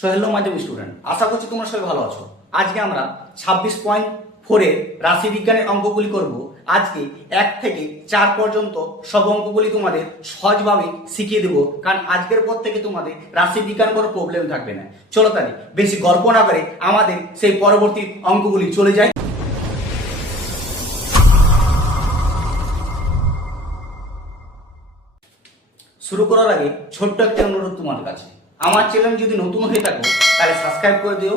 Hello my dear student, আশা করছি তোমরা সবাই ভালো আছো। আজকে আমরা 26.4 এর রাশি বিজ্ঞানের অঙ্কগুলি করব। আজকে 1 থেকে 4 পর্যন্ত সব অঙ্কগুলি তোমাদের সহজভাবে শিখিয়ে দেবো, কারণ আজকের পর থেকে তোমাদের রাশি বিজ্ঞান কোনো প্রবলেম থাকবে না। চলো তাহলে বেশি গল্প না করে আমাদের সেই পরবর্তী অঙ্কগুলি চলে যায়। শুরু করার আগে ছোট্ট একটা অনুরোধ তোমার কাছে, আমার চ্যানেল যদি নতুন হয়ে থাকো তাহলে সাবস্ক্রাইব করে দিও,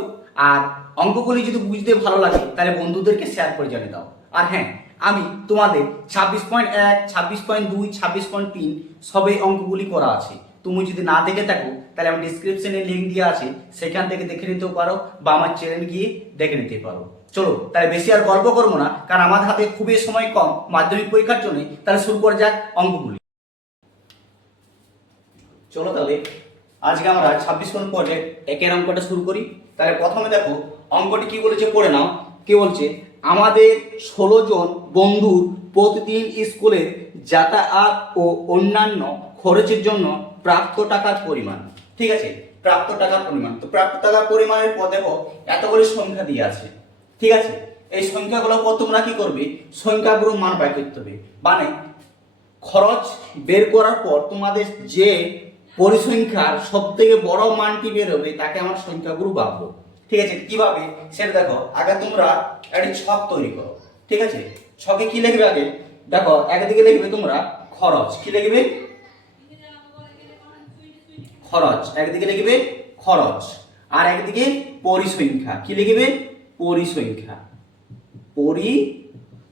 আর অঙ্কগুলি যদি বুঝতে ভালো লাগে তাহলে বন্ধুদেরকে শেয়ার করে জানিয়ে দাও। আর হ্যাঁ, আমি তোমাদের 26.1, 26.2, 26.3 সবই অঙ্কগুলি করা আছে। তুমি যদি না দেখে থাকো তাহলে আমি ডিসক্রিপশনে লিঙ্ক দিয়ে আছে, সেখান থেকে দেখে নিতেও পারো বা আমার চ্যানেল গিয়ে দেখে নিতে পারো। চলো তাহলে বেশি আর গল্প করবো না, কারণ আমার হাতে খুবই সময় কম মাধ্যমিক পরীক্ষার জন্য। তাহলে শুরু করা যাক অঙ্কগুলি। চলো তাহলে আজকে আমরা 26.4 একের অঙ্কটা শুরু করি। তাহলে প্রথমে দেখো অঙ্কটি কি বলেছে পড়ে নাও। কি বলছে? আমাদের 16 জন বন্ধুর প্রতিদিন স্কুলের যাতায়াত ও অন্যান্য খরচের জন্য প্রাপ্ত টাকার পরিমাণ। ঠিক আছে, প্রাপ্ত টাকার পরিমাণ। তো প্রাপ্ত টাকার পরিমাণের পর দেখো এতগুলি সংখ্যা দিয়ে আছে। ঠিক আছে, এই সংখ্যাগুলোর পর তোমরা কি করবে? সংখ্যাগুলোর মান বের করতে হবে। মানে খরচ বের করার পর তোমাদের যে পরিসংখ্যার সব থেকে বড় মানটি বের হবে তাকে আমরা সংখ্যাগুরু ভাববো। ঠিক আছে, কিভাবে সেটা দেখো। আগে তোমরা একটি ছক তৈরি করো। ঠিক আছে, ছকে কি লিখবে? আগে দেখো একদিকে লিখবে তোমরা খরচ। কি লিখবে? খরচ। একদিকে লিখবে খরচ, আর একদিকে পরিসংখ্যা। কি লিখবে? পরিসংখ্যা। পরিসংখ্যা।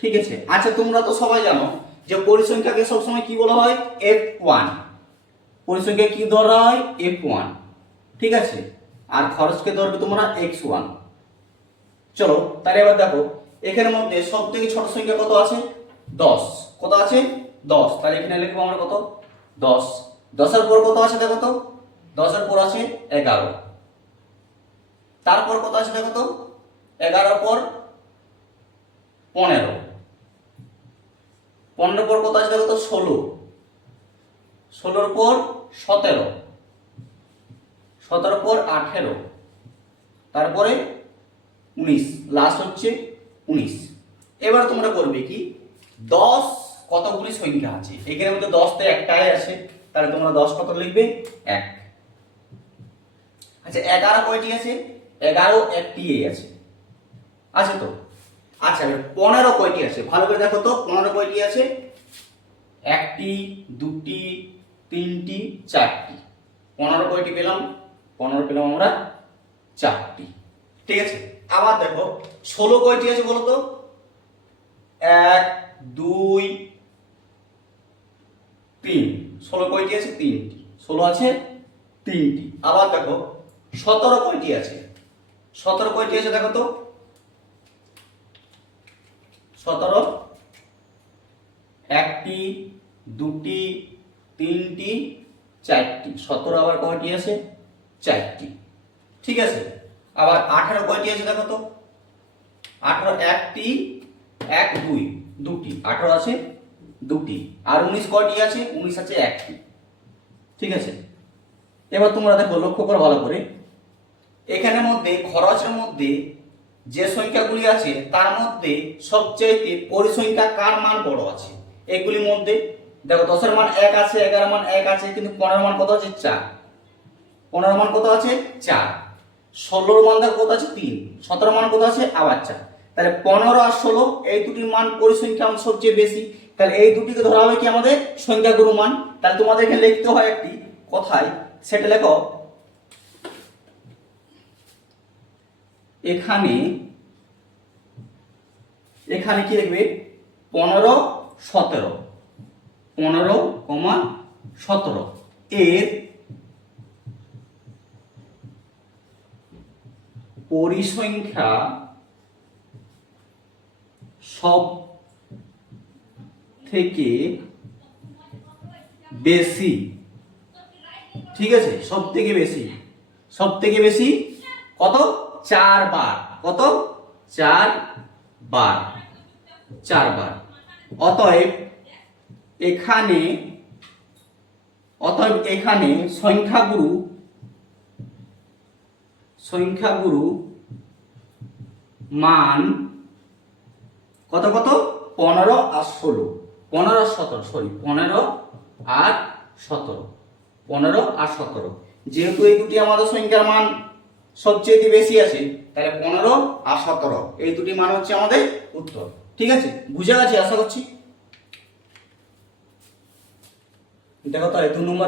ঠিক আছে, আচ্ছা তোমরা তো সবাই জানো যে পরিসংখ্যাকে সবসময় কি বলা হয়? F1। পরিসংখ্যা কি ধরা হয়? F1। ঠিক আছে, আর খরচকে ধরবে তোমরা X1। চলো তাহলে এবার দেখো এখানের মধ্যে সব থেকে ছোট সংখ্যা কত আছে? 10। কত আছে? 10। তাহলে এখানে লিখবো আমরা কত? 10। 10 এর পর কত আছে দেখো তো? 10 এর পর আছে 11। তারপর কত আছে দেখো তো? 11 পর 15। 15 পর কত আছে দেখো তো? 16। 16 পর 17। 17 পর 18। তারপরে 19। লাস্ট হচ্ছে 19। এবার তোমরা করবে কি? 10 কতগুলি সংখ্যা আছে? এখানের মধ্যে 10 তো একটাই আছে, তাহলে তোমরা 10 কত লিখবে? 1। আচ্ছা 11 কয়টি আছে? 11 একটি আছে। আছে তো? আচ্ছা 15 কয়টি আছে? ভালো করে দেখো তো 15 কয়টি আছে? একটি, দুটি, তিনটি, চারটি। 15 কয়টি পেলাম? 15 পেলাম আমরা 4টি। ঠিক আছে, আবার দেখো 16 কয়টি আছে বলো তো? 1, 2, 3। 16 কয়টি আছে? 3টি। 16 আছে 3টি। আবার দেখো 17 কয়টি আছে? 17 কয়টি আছে দেখো তো? 17 একটি, দুটি, তিনটি, চারটি। 17 আবার কয়টি আছে? 4টি। ঠিক আছে, আবার 18 কয়টি আছে দেখো তো? 18 একটি, 1, 2, দুটি। 18 আছে দুটি। আর 19 কয়টি আছে? 19 আছে একটি। ঠিক আছে, এবার তোমরা দেখো লক্ষ্য করো ভালো করে। এখানের মধ্যে খরচের মধ্যে যে সংখ্যাগুলি আছে তার মধ্যে সবচেয়ে পরিসংখ্যা কার মান বড় আছে? এগুলির মধ্যে দেখো 10 এর মান 1 আছে, 11 মান 1 আছে, কিন্তু 15 মান কত আছে? 4। 15 মান কত আছে? 4। 16 মান দেখো কত আছে? 3। 17 মান কত আছে? আবার 4। তাহলে 15 আর 16 এই দুটির মান পরিসংখ্যা সবচেয়ে বেশি। তাহলে এই দুটিকে ধরা হবে কি আমাদের সংখ্যাগুরু মান। তাহলে তোমাদের এখানে লিখতে হয় একটি কথায়, সেটা লেখো এখানে। এখানে কি লিখবে? 15, 17। 15, 17 এর পরিসংখ্যা সব থেকে বেশি। ঠিক আছে, সব থেকে বেশি। সব থেকে বেশি কত? 4 বার। কত? 4 বার। 4 বার। অতএব এখানে সংখ্যাগুরু সংখ্যাগুরু মান কত কত 15 আর 16, 15 আর 17, সরি 15 আর 17, 15 আর 17। যেহেতু এই দুটি আমাদের সংখ্যার মান সবচেয়ে বেশি আছে, তাহলে 15 আর 17 এই দুটি মান হচ্ছে আমাদের উত্তর। ঠিক আছে, বুঝে গেছে আশা করছি। দেখো তাহলে 2 নম্বর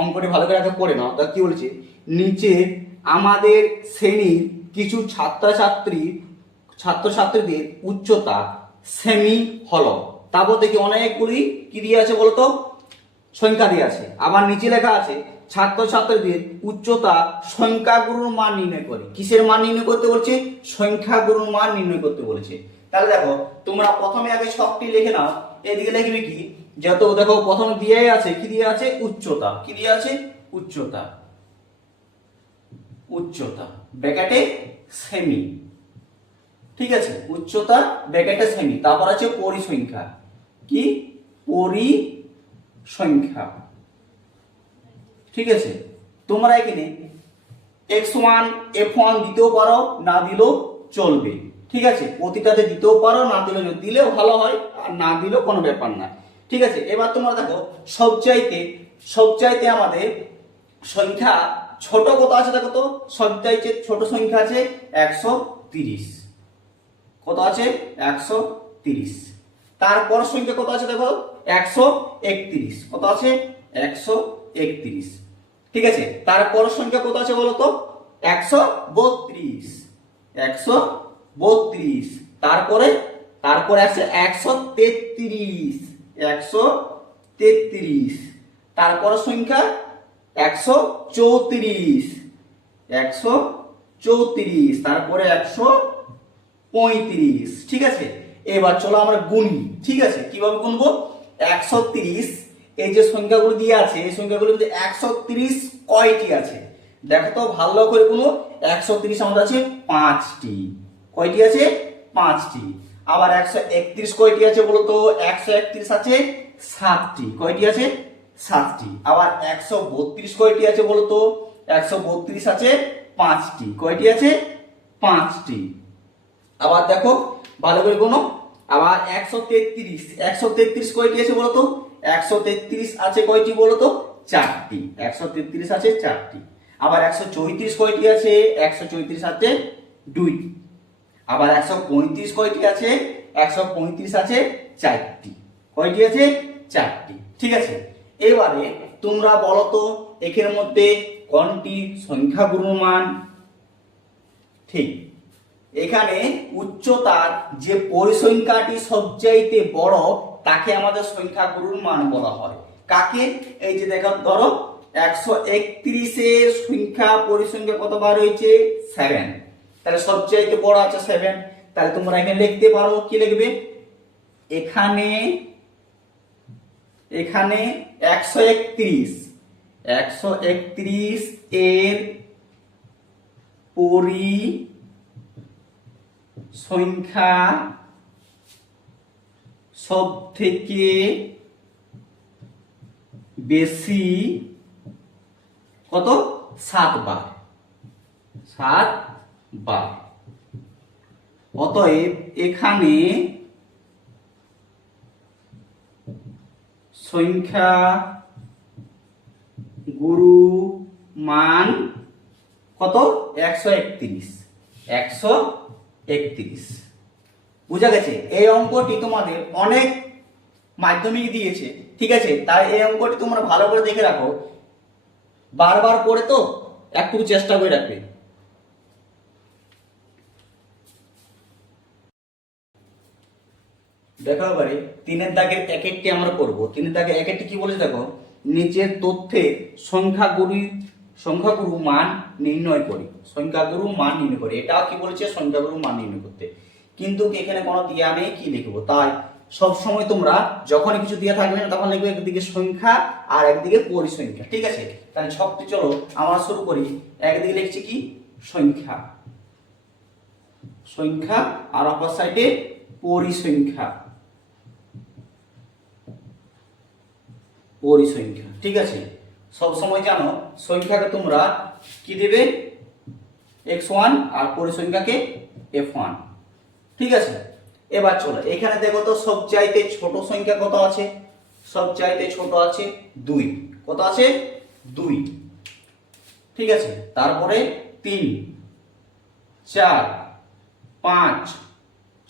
অঙ্কটি ভালো করে একটা করে নাও। তা কি বলছে, নিচে আমাদের শ্রেণীর কিছু ছাত্রছাত্রীদের উচ্চতা সেমি হলো। তারপর দেখি অনেকগুলি কি দিয়ে আছে বলতো, সংখ্যা দিয়ে আছে। আবার নিচে লেখা আছে ছাত্রছাত্রীদের উচ্চতা সংখ্যাগুরুর মান নির্ণয় করে। কিসের মান নির্ণয় করতে বলছে? সংখ্যাগুরুর মান নির্ণয় করতে বলেছে। তাহলে দেখো তোমরা প্রথমে আগে সবটি লিখে নাও। এদিকে লিখবে কি, যেহেতু দেখো প্রথমে দিয়েই আছে, কি দিয়ে আছে? উচ্চতা। কি দিয়ে আছে? উচ্চতা। উচ্চতা ব্র্যাকেটে সেমি। ঠিক আছে, উচ্চতা ব্র্যাকেটে সেমি। তারপর আছে পরিসংখ্যা। কি? পরিসংখ্যা। ঠিক আছে, তোমরা এখানে x1 f1 দিতেও পারো, না দিলেও চলবে। ঠিক আছে, প্রতিটাতে দিতেও পারো, না দিলেও ভালো হয়, আর না দিলেও কোনো ব্যাপার না। ঠিক আছে, এবার তোমরা দেখো সবচাইতে আমাদের সংখ্যা ছোট কত আছে? দেখো তো, সবচাইতে ছোট সংখ্যা আছে 130। কত আছে? 130। তারপর সংখ্যা কত আছে? দেখো 131। কত আছে? 131। ঠিক আছে, তারপর সংখ্যা কত আছে বলো তো? 132। 132। তারপরে আছে 133। 133। তারপর সংখ্যা 134। 134। তারপরে 135। ঠিক আছে, এবার চলো আমরা গুনি। ঠিক আছে, কিভাবে গুনবো? 130, এই যে সংখ্যাগুলো দিয়ে আছে, এই সংখ্যাগুলোর মধ্যে 130 কয়টি আছে দেখো তো ভালো করে গুনো। 130 আমাদের আছে 5টি। কয়টি আছে? 5টি। আবার 131 কয়টি আছে বলো তো? 131 আছে 7টি। কয়টি আছে? 7টি। আবার 132 কয়টি আছে বলো তো? 132 আছে 5টি। কয়টি আছে? 5টি। আবার দেখো ভালো করে গুনো। আবার 133 কয়টি আছে বলো তো? 133 আছে কয়টি বলো তো? 4টি। 133 আছে 4টি। আবার 134 কয়টি আছে? 134 আছে 2টি। আবার 135 কয়টি আছে? 135 আছে 4টি। কয়টি আছে? 4টি। ঠিক আছে, এবারে তোমরা বলো তো এখানের মধ্যে কোনটি সংখ্যাগুরুর মান? ঠিক, এখানে উচ্চতার যে পরিসংখ্যাটি সবচাইতে বড় তাকে আমাদের সংখ্যাগুরুর মান বলা হয়। কাকে? এই যে দেখো, ধরো 131 এর সংখ্যা পরিসংখ্যা কতবার হয়েছে? 7। তাহলে সবচাইতে বড় আছে 7। তাহলে তোমরা এখানে লিখতে পারো, কি লিখবে? এখানে 131 এর পরিসংখ্যা সব থেকে বেশি কত? 7 বার। 7 বার। অতএব এখানে সংখ্যা গুরু মান কত? 131। 131। বুঝা গেছে? এই অঙ্কটি তোমাদের অনেক মাধ্যমিক দিয়েছে। ঠিক আছে, তাই এই অঙ্কটি তোমরা ভালো করে দেখে রাখো, বারবার পড়ে তো একটু চেষ্টা করে রাখবে। দেখো এবারে 3 দাগের এক একটি আমরা করব। 3 দাগের এক একটি কি বলেছে দেখো, নিচের তথ্যে সংখ্যাগুরু মান নির্ণয় করি। সংখ্যাগুরু মান নির্ণয় করি, এটাও কি বলেছে? সংখ্যাগুরু মান নির্ণয় করতে। কিন্তু এখানে কোনো দেয়া নেই, কি লিখবো? তাই সব সময় তোমরা যখনই কিছু দেয়া থাকবে না তখন লিখবে একদিকে সংখ্যা আর একদিকে পরিসংখ্যা। ঠিক আছে, তাহলে সবটি চলো আমরা শুরু করি। একদিকে লিখছি কি? সংখ্যা। সংখ্যা আর অপর সাইডে পরিসংখ্যা। পরিসংখ্যা। ঠিক আছে, সব সময় জানো সংখ্যাকে তোমরা কি দেবে? x1 আর পরিসংখ্যাকে f1। ঠিক আছে, এবার চলো এখানে দেখো তো সবচাইতে ছোট সংখ্যা কত আছে? সবচাইতে ছোট আছে 2। কত আছে? 2। ঠিক আছে, তারপরে 3, 4, 5,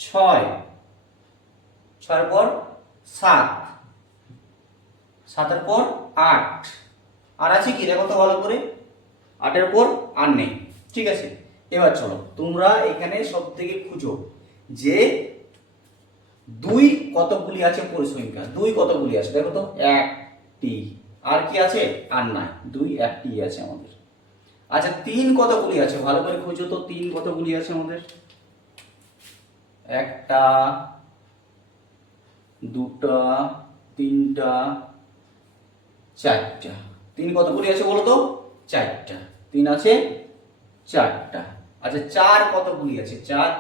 6, 6 পর 7, 7 পর 8, আর আছে কি দেখো তো ভালো করে, 8 পর আর নেই। ঠিক আছে, এবার চলো তোমরা এখানে সব থেকে খুঁজো যে 2 কতগুলি আছে পরিসংখ্যা। 2 কতগুলি আছে দেখো তো, 1টি। আর কি আছে? আর নাই, 2 1টি আছে আমাদের। আচ্ছা 3 কতগুলি আছে ভালো করে খুঁজো তো, 3 কতগুলি আছে আমাদের? 1টা, 2টা, 3টা, 4টা। 3 কতগুলি আছে বলো তো? 4টা। 3 আছে 4টা। আচ্ছা 4 কতগুলি আছে? 4,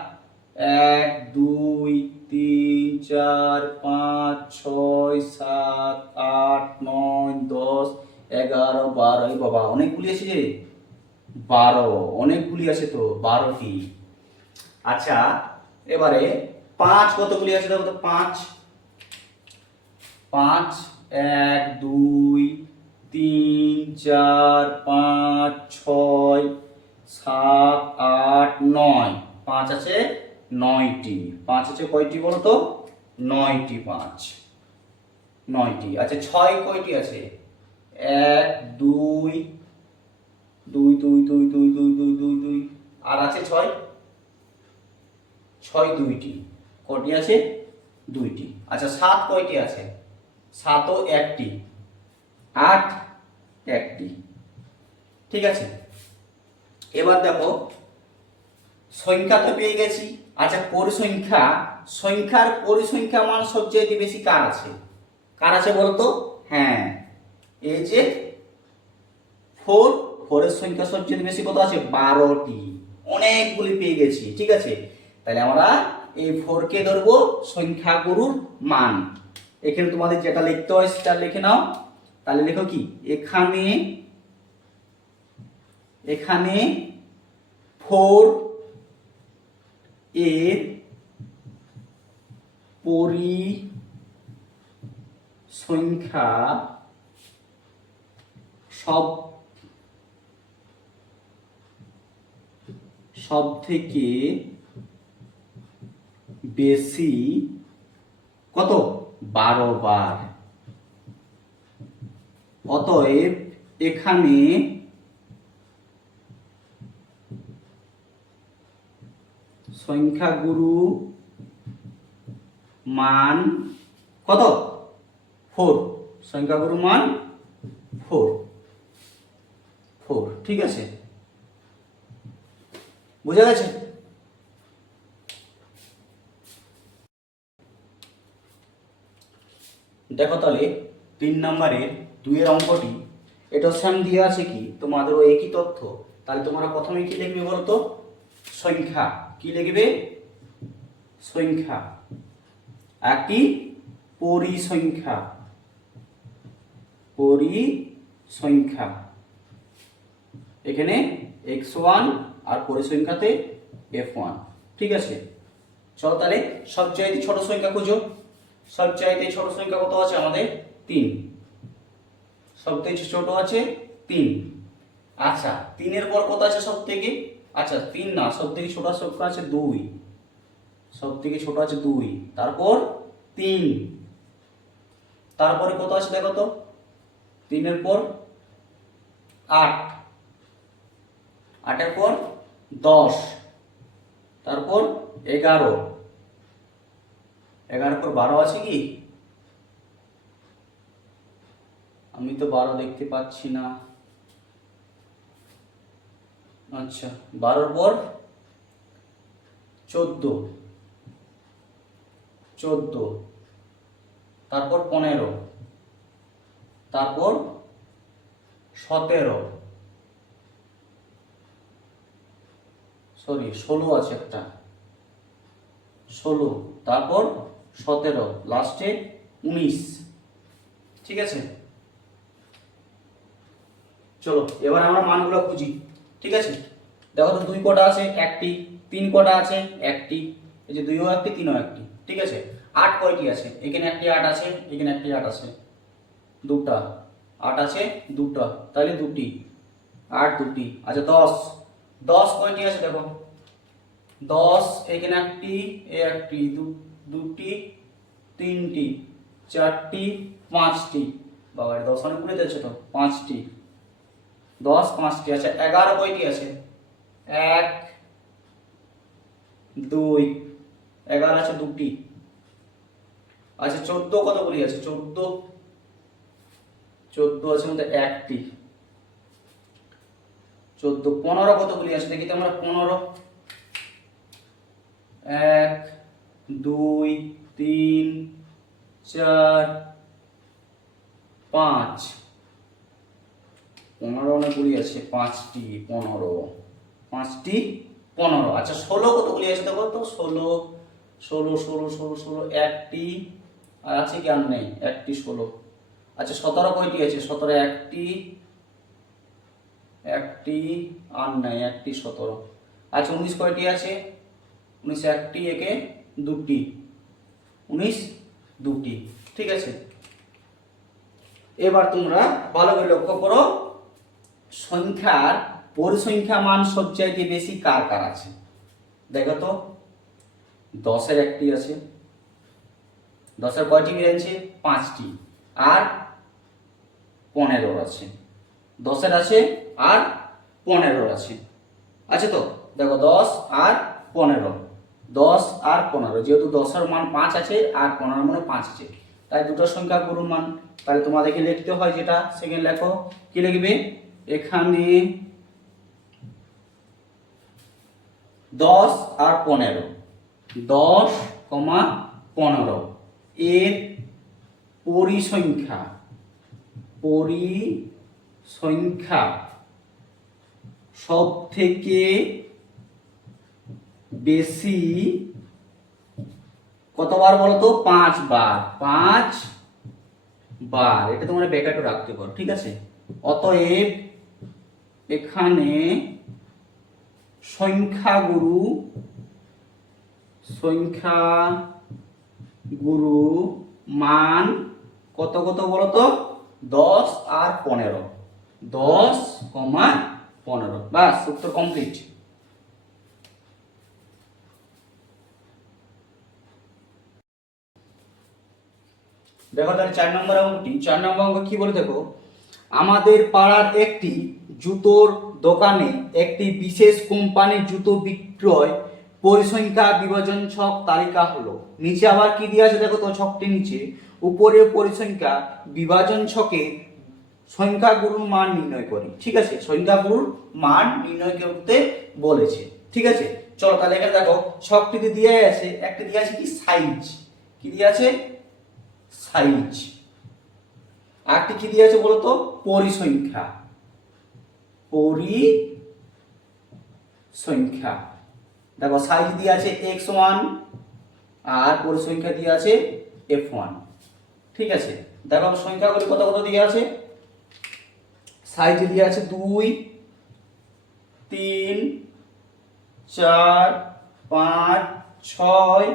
1, 2, 3, 4, 5, 6, 7, 8, 9, 10, 11, 12। এই বাবা অনেকগুলি আছে যে, 12। অনেকগুলি আছে তো, 12টি। আচ্ছা এবারে 5 কতগুলি আছে দেখো তো, 5, 1, 2, 3, 4, 5, 6, 7, 8, 9। 5 আছে 9টি। 5 আছে কয়টি বলো তো? 9টি। 5 9টি। আচ্ছা 6 কয়টি আছে? 1, 2, 2, 2, 2, 2, 2, 2, 2, 2, আর আছে 6, 6 2টি। কয়টি আছে? 2টি। আচ্ছা 7 কয়টি আছে? 7ও 1টি। 8 1টি। ঠিক আছে, এবার দেখো সংখ্যা তো পেয়ে গেছি। আচ্ছা পরিসংখ্যা, সংখ্যার পরিসংখ্যা মান সবচেয়ে বেশি কার আছে? কার আছে বলতো? হ্যাঁ, এই যে 4, 4 এর সংখ্যা সবচেয়ে বেশি কত আছে? 12টি। অনেকগুলি পেয়ে গেছি। ঠিক আছে, তাহলে আমরা এই 4 কে ধরবো সংখ্যাগুরুর মান। এখানে তোমাদের যেটা লিখতে হয় সেটা লিখে নাও। তাহলে লেখো কি, এখানে 4 এর পরিসংখ্যা সব থেকে বেশি কত? 12 বার। অতএব এখানে সংখ্যাগুরু মান কত? 4। সংখ্যাগুরু মান 4। ঠিক আছে, বুঝা গেছে? দেখো তাহলে 3 নম্বরের 2 এর অঙ্কটি, এটা সেম দিয়ে আছে কি তোমাদেরও একই তথ্য। তাহলে তোমরা প্রথমে কি লিখবে বলতো? সংখ্যা। কি লিখবে? সংখ্যা। একটি পরিসংখ্যা। পরিসংখ্যা এখানে x1 আর পরিসংখ্যাতে f1। ঠিক আছে, চলো তাহলে সবচাইতে ছোট সংখ্যা খুঁজো। সবচাইতে ছোট সংখ্যা কত আছে আমাদের? 3। সবথেকে ছোট আছে 3। আচ্ছা 3 এর পর কত আছে সব থেকে? আচ্ছা 3 না, সবথেকে ছোট সংখ্যা আছে 2। সবথেকে ছোট আছে 2, তারপর 3, তারপরে কত আছে দেখো তো? 3 এর পর 8, 8 এর পর 10, তারপর 11, 11 পর 12 আছে কি? আমি তো 12 দেখতে পাচ্ছি না। আচ্ছা 12 পর 14, তারপর 15, তারপর 17, 16 আছে একটা, 16, তারপর 17, লাস্টে 19। ঠিক আছে, চলো এবার আমরা মানগুলো খুঁজি। ঠিক আছে, দেখো তো 2 কটা আছে, একটি। 3 কটা আছে, একটি। এই যে 2ও একটি, 3ও একটি, ঠিক আছে। 8 কয়টি আছে, এখানে একটি 8 আছে, এখানে একটি 8 আছে, দুটা 8 আছে, দুটা, তাহলে দুটি, 8 দুটি। আচ্ছা 10, 10 কয়টি আছে দেখো, 10 এখানে একটি, এ একটি, দুটি, তিনটি, চারটি, পাঁচটি। বাবা 10 অনেক ঘুরে যাচ্ছে তো, 5টি, 10 5টি। আচ্ছা 11 কয়টি আছে, 1 2, 11 আছে দুটি। আচ্ছা 14 কতগুলি আছে, 14 আছে মধ্যে একটি, 14। 15 কতগুলি আছে দেখি তো আমরা, 15, 1 2 3 4 5, 15 অনেকগুলি আছে, 5টি, 15। আচ্ছা 16 কতগুলি আছে দেখো তো, 16 একটি, আর আছে কি আর নেই, একটি 16। আচ্ছা 17 কয়টি আছে, 17 একটি আর নাই, একটি 17। আচ্ছা 19 কয়টি আছে, 19 একটি, একে দুটি, 19 দুটি, ঠিক আছে। এবার তোমরা ভালো করে লক্ষ্য করো, সংখ্যার পরিসংখ্যা মান সবচাইতে বেশি কার কার আছে দেখো তো। 10-এর একটি আছে, 10-এর কয়টি বেরিয়েছে, 5টি, আর 15 আছে, 10-এর আছে আর 15 আছে। আছে তো, দেখো 10 আর 15, 10 আর 15, যেহেতু 10-এর মান 5 আছে আর 15-এর মান 5 আছে, তাই দুটো সংখ্যা গুরুর মান। তাহলে তোমাদেরকে লিখতে হয় যেটা, সেকেন্ড লেখো, কি লিখবে, এখানে 10 আর 15, 10, 15 এর পরিসংখ্যা সব থেকে বেশি কতবার বলো তো, 5 বার, 5 বার। এটা তোমরা ব্যাকেটে রাখতে পারো, ঠিক আছে। অতএব এখানে সংখ্যাগুরু মান কত কত বলো তো, 10 আর 15, 10, 15। বাস, উত্তর কমপ্লিট। দেখো তাহলে 4 নম্বর অঙ্কটি, 4 নম্বর অঙ্ক কি বলে দেখো, আমাদের পাড়ার একটি জুতোর দোকানে একটি বিশেষ কোম্পানির জুতো বিক্রয় পরিসংখ্যা বিভাজন ছক তালিকা হলো। নিচে আবার কি দিয়ে আছে দেখো তো, ছকটি নিচে উপরে পরিসংখ্যা বিভাজন ছকে সংখ্যাগুরুর মান নির্ণয় করি, ঠিক আছে। সংখ্যাগুরুর মান নির্ণয় করতে বলেছে, ঠিক আছে। চলো তাহলে এখানে দেখো ছকটিতে দিয়ে আছে, একটা দিয়ে আছে কি সাইজ, কি দিয়ে আছে সাইজ, আরেকটি কি দিয়ে আছে বলতো, পরিসংখ্যা, দেখো সাইজ দিয়ে আছে x1 আর পরিসংখ্যা দিয়ে আছে f1, ঠিক আছে। দেখো সংখ্যাগুলি কত কত দিয়ে আছে, সাইজ দিয়ে আছে 2 3 4 5 6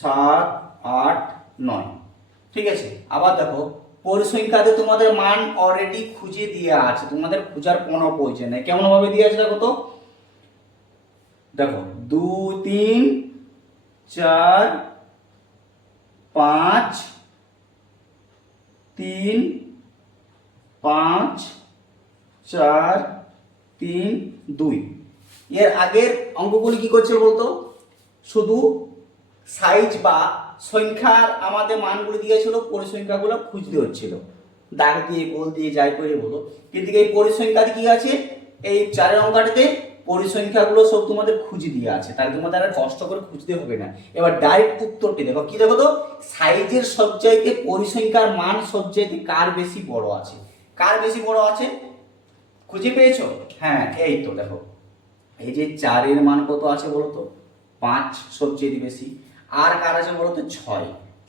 7 8 9, ঠিক আছে। আবার দেখো পরিসংখ্যাতে তোমাদের মান অলরেডি খুঁজে দিয়ে আছে, তোমাদের খোঁজার কোনো প্রয়োজন নেই। কেমন ভাবে দিয়ে আছে দেখো তো, দেখো 2 3 4 5 3 5 4 3 2। এর আগের অঙ্কগুলি কি করছিল বলতো, শুধু সাইজ বা সংখ্যার আমাদের মানগুলি দিয়েছিল, পরিসংখ্যাগুলো খুঁজতে হচ্ছিল, দাগ দিয়ে গোল দিয়ে যাই করে বলো। কিন্তু এই পরিসংখ্যাতে কি আছে, এই 4 অঙ্কটাতে পরিসংখ্যাগুলো সব তোমাদের খুঁজে দিয়ে আছে, তাহলে তোমাদের আর কষ্ট করে খুঁজতে হবে না। এবার ডাইরেক্ট উত্তরটি দেখো, কি দেখো তো, সাইজের সবচাইতে পরিসংখ্যার মান সবচাইতে কার বেশি বড় আছে, কার বেশি বড় আছে খুঁজে পেয়েছো? হ্যাঁ এই তো দেখো, এই যে 4 এর মান কত আছে বলো তো, 5 সবচেয়ে বেশি। আর কার আছে বলো তো, 6,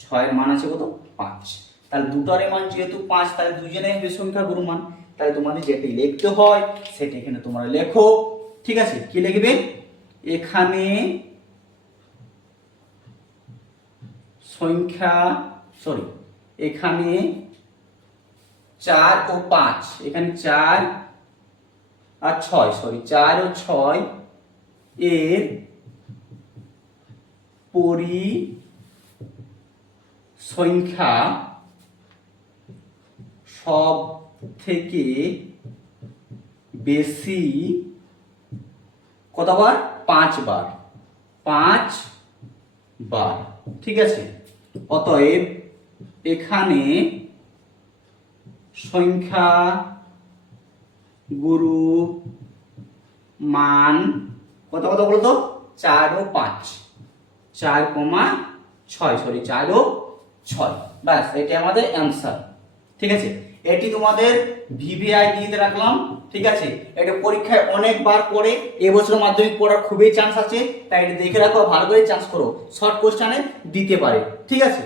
6 এর মান আছে কত, 5। তাহলে দুটোর মান যেহেতু 5, তাহলে দুজনেই হবে সংখ্যাগুরু মান। তাহলে তোমাদের যেটি লিখতে হয় সেটি এখানে তোমরা লেখো, ঠিক আছে, কি লিখবে এখানে সংখ্যা এখানে 4 ও 5, এখানে 4 আর 6 4 ও 6 এর পরিসংখ্যা সব থেকে বেশি কতবার? 5 বার, 5 বার। ঠিক আছে, অতএব এখানে সংখ্যা গুরু মান কত কত বলতো? 4 ও 5, 4,6 4 ও 6। ব্যাস, এটা আমাদের অ্যান্সার। ঠিক আছে, এটি তোমাদের ভিভিআই দিয়ে রাখলাম। ঠিক আছে, এটা পরীক্ষায় অনেকবার পড়ে, এবছর মাধ্যমিক পড়ার খুবই চান্স আছে, তাই এটা দেখে রাখো, ভালো করে চান্স করো, শর্ট কোশ্চেনে দিতে পারে। ঠিক আছে।